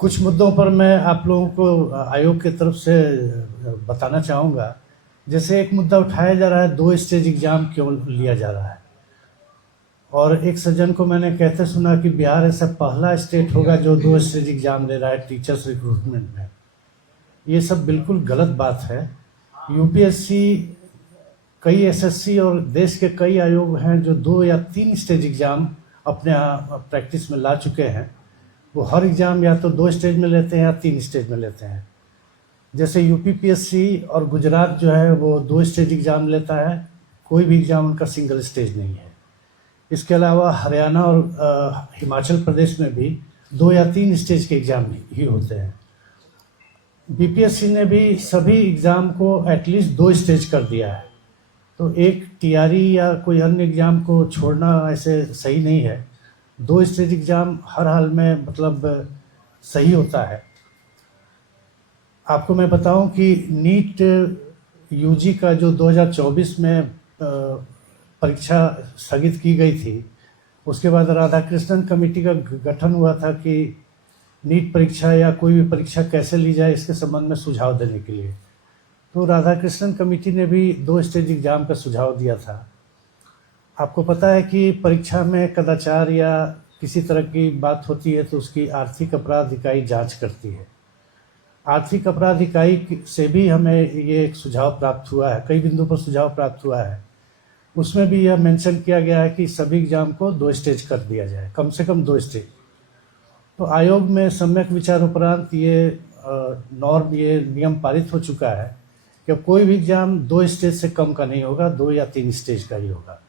कुछ मुद्दों पर मैं आप लोगों को आयोग की तरफ से बताना चाहूँगा। जैसे एक मुद्दा उठाया जा रहा है, 2 स्टेज एग्ज़ाम क्यों लिया जा रहा है? और एक सज्जन को मैंने कहते सुना कि बिहार ऐसा पहला स्टेट होगा जो 2 स्टेज एग्ज़ाम ले रहा है टीचर्स रिक्रूटमेंट में। ये सब बिल्कुल गलत बात है। यूपीएससी, कई एसएससी और देश के कई आयोग हैं जो 2 या 3 स्टेज एग्ज़ाम अपने प्रैक्टिस में ला चुके हैं। वो हर एग्ज़ाम या तो 2 स्टेज में लेते हैं या 3 स्टेज में लेते हैं। जैसे यूपी पीएससी और गुजरात जो है वो 2 स्टेज एग्ज़ाम लेता है, कोई भी एग्ज़ाम उनका सिंगल स्टेज नहीं है। इसके अलावा हरियाणा और हिमाचल प्रदेश में भी 2 या 3 स्टेज के एग्ज़ाम ही होते हैं। बीपीएससी ने भी सभी एग्ज़ाम को एटलीस्ट 2 स्टेज कर दिया है। तो एक टीआरई या कोई अन्य एग्ज़ाम को छोड़ना ऐसे सही नहीं है। 2 स्टेज एग्ज़ाम हर हाल में मतलब सही होता है। आपको मैं बताऊं कि नीट यूजी का जो 2024 में परीक्षा स्थगित की गई थी, उसके बाद राधाकृष्णन कमेटी का गठन हुआ था कि नीट परीक्षा या कोई भी परीक्षा कैसे ली जाए इसके संबंध में सुझाव देने के लिए। तो राधाकृष्णन कमेटी ने भी 2 स्टेज एग्ज़ाम का सुझाव दिया था। आपको पता है कि परीक्षा में कदाचार या किसी तरह की बात होती है तो उसकी आर्थिक अपराध इकाई जांच करती है। आर्थिक अपराध इकाई से भी हमें ये एक सुझाव प्राप्त हुआ है, कई बिंदुओं पर सुझाव प्राप्त हुआ है। उसमें भी यह मेंशन किया गया है कि सभी एग्ज़ाम को 2 स्टेज कर दिया जाए, कम से कम 2 स्टेज। तो आयोग में सम्यक विचार उपरांत ये ये नियम पारित हो चुका है कि कोई भी एग्ज़ाम 2 स्टेज से कम का नहीं होगा, 2 या 3 स्टेज का ही होगा।